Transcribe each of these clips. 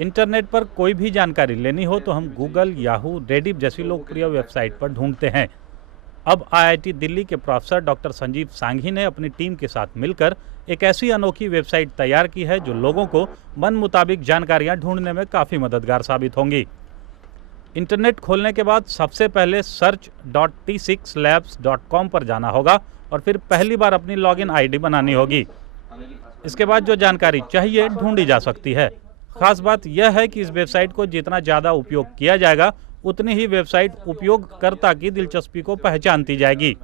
Internet पर कोई भी जानकारी लेनी हो तो हम गूगल, याहू, रेडिफ जैसी लोकप्रिय वेबसाइट पर ढूंढते हैं। अब आईआईटी दिल्ली के प्रोफेसर डॉक्टर संजीव सांघी ने अपनी टीम के साथ मिलकर एक ऐसी अनोखी वेबसाइट तैयार की है जो लोगों को मन मुताबिक जानकारियां ढूंढने में काफ़ी मददगार साबित होंगी। इंटरनेट खोलने के बाद सबसे पहले search.t6labs.com पर जाना होगा और फिर पहली बार अपनी लॉगिन आईडी बनानी होगी। इसके बाद जो जानकारी चाहिए ढूंढी जा सकती है। खास बात यह है कि इस वेबसाइट को जितना ज़्यादा उपयोग किया जाएगा उतनी ही वेबसाइट उपयोगकर्ता की दिलचस्पी को पहचानती जाएगी।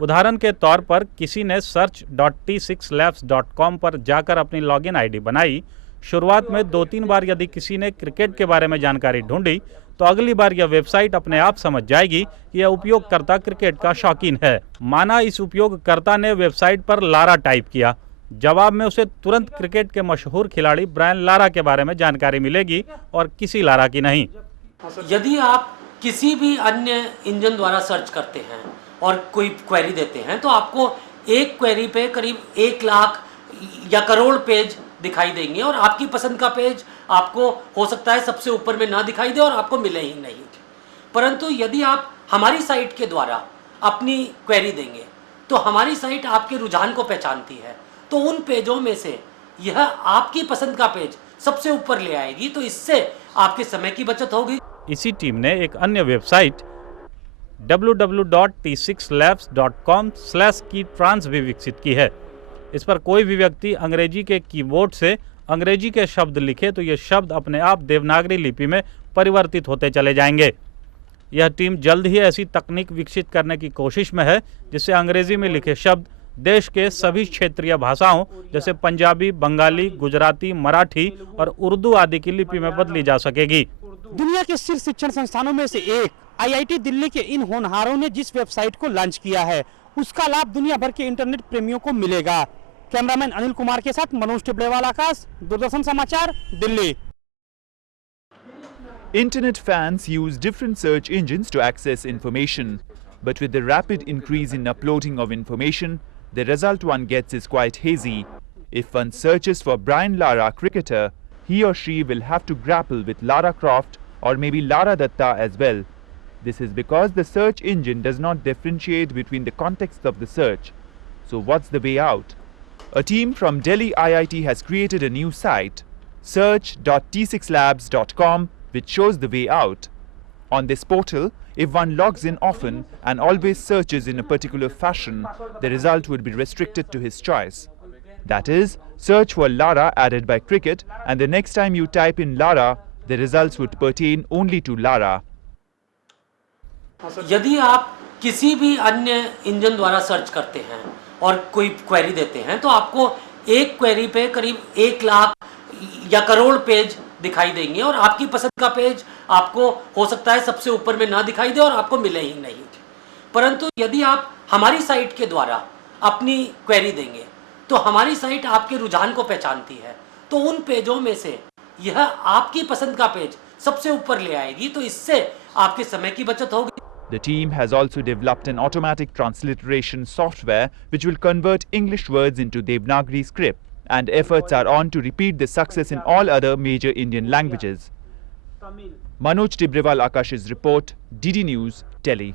उदाहरण के तौर पर किसी ने search.t6labs.com पर जाकर अपनी लॉगिन आईडी बनाई। शुरुआत में 2-3 बार यदि किसी ने क्रिकेट के बारे में जानकारी ढूंढी तो अगली बार यह वेबसाइट अपने आप समझ जाएगी कि यह उपयोगकर्ता क्रिकेट का शौकीन है। माना इस उपयोगकर्ता ने वेबसाइट पर लारा टाइप किया, जवाब में उसे तुरंत क्रिकेट के मशहूर खिलाड़ी ब्रायन लारा के बारे में जानकारी मिलेगी और किसी लारा की नहीं। यदि आप किसी भी अन्य इंजन द्वारा सर्च करते हैं और कोई क्वेरी देते हैं तो आपको एक क्वेरी पे करीब 1 लाख या करोड़ पेज दिखाई देंगे और आपकी पसंद का पेज आपको हो सकता है सबसे ऊपर में ना दिखाई दे और आपको मिले ही नहीं। परंतु यदि आप हमारी साइट के द्वारा अपनी क्वेरी देंगे तो हमारी साइट आपके रुझान को पहचानती है, तो उन पेजों में से यह आपकी पसंद का पेज सबसे ऊपर ले आएगी, तो इससे आपके समय की बचत होगी। इसी टीम ने एक अन्य वेबसाइट www.t6labs.com/keytrans भी विकसित की है। इस पर कोई भी व्यक्ति अंग्रेजी के कीबोर्ड से अंग्रेजी के शब्द लिखे तो ये शब्द अपने आप देवनागरी लिपि में परिवर्तित होते चले जाएंगे। यह टीम जल्द ही ऐसी तकनीक विकसित करने की कोशिश में है जिससे अंग्रेजी में लिखे शब्द देश के सभी क्षेत्रीय भाषाओं जैसे पंजाबी, बंगाली, गुजराती, मराठी और उर्दू आदि की लिपि में बदली जा सकेगी। दुनिया के शीर्ष शिक्षण संस्थानों में से एक आईआईटी दिल्ली के इन होनहारों ने जिस वेबसाइट को लॉन्च किया है उसका लाभ दुनिया भर के इंटरनेट प्रेमियों को मिलेगा। कैमरामैन अनिल कुमार के साथ मनोज टिबड़ेवाल, आकाश, दूरदर्शन समाचार, Delhi. Internet fans use different search engines to access information, but with the rapid increase in uploading of information, the result one gets is quite hazy. If one searches for Brian Lara, cricketer, he or she will have to grapple with Lara Croft or maybe Lara Datta as well. This is because the search engine does not differentiate between the context of the search. So what's the way out? A team from Delhi IIT has created a new site, search.t6labs.com, which shows the way out. On this portal, if one logs in often and always searches in a particular fashion, the result would be restricted to his choice. That is, search for Lara added by cricket, and the next time you type in Lara, the results would pertain only to Lara. यदि आप किसी भी अन्य engine द्वारा search करते हैं और कोई क्वेरी देते हैं तो आपको एक क्वेरी पे करीब 1 लाख या करोड़ पेज दिखाई देंगे और आपकी पसंद का पेज आपको हो सकता है सबसे ऊपर में ना दिखाई दे और आपको मिले ही नहीं। परंतु यदि आप हमारी साइट के द्वारा अपनी क्वेरी देंगे तो हमारी साइट आपके रुझान को पहचानती है, तो उन पेजों में से यह आपकी पसंद का पेज सबसे ऊपर ले आएगी, तो इससे आपके समय की बचत होगी। The team has also developed an automatic transliteration software which will convert English words into Devanagari script, and efforts are on to repeat this success in all other major Indian languages. Manoj Tibrewal, Akash's report, DD News, Delhi.